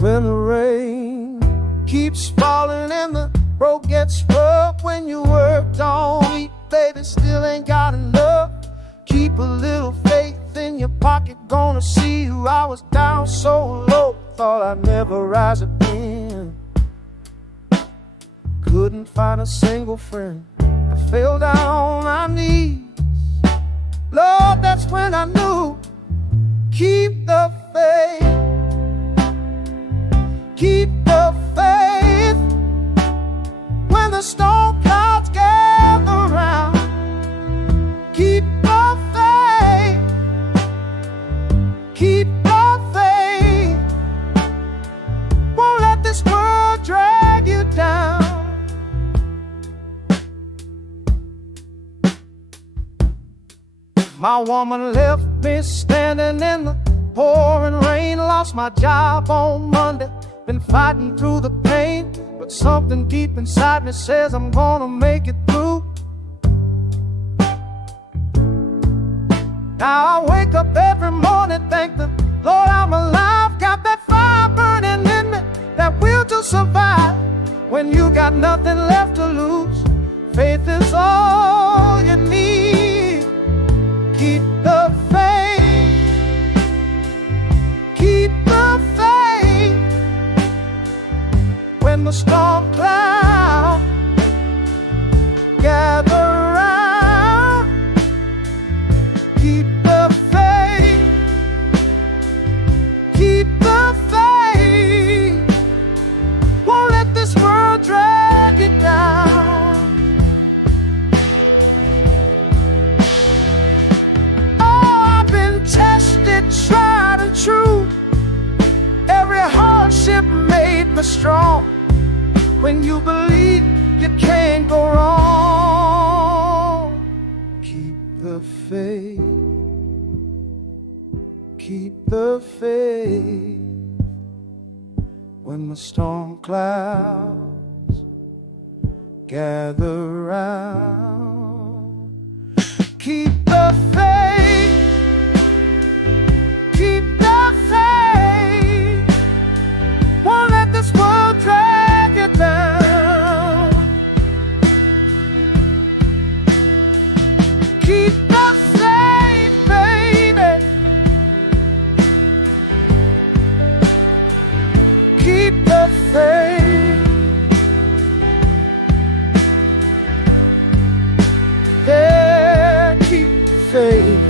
when the rain keeps falling and the road gets rough. When you worked all week, baby, still ain't got enough. Keep a little faith in your pocket, gonna see you. I was down so low, thought I'd never rise again. Couldn't find a single friend, I fell down on my knees. Lord, that's when I knew, keep the faith, keep the faith. When the storm clouds gather round, keep the faith, keep the faith. Won't let this world drag you down. My woman left me standing in the pouring rain. Lost my job on Monday, been fighting through the pain, but something deep inside me says I'm gonna make it through. Now I wake up every morning, thank the Lord I'm alive. Got that fire burning in me, that will to survive. When you got nothing left to lose, faith is all you need. Keep the faith, keep the faith. When the storm clouds gather round, keep the faith, keep the faith. Won't let this world drag you down. Tested, tried and true. Every hardship made me strong. When you believe, you can't go wrong. Keep the faith, keep the faith. When the storm clouds gather round, keep the faith, keep the faith. Won't let this world drag you down. Keep the faith, baby. Keep the faith. Yeah, keep the faith.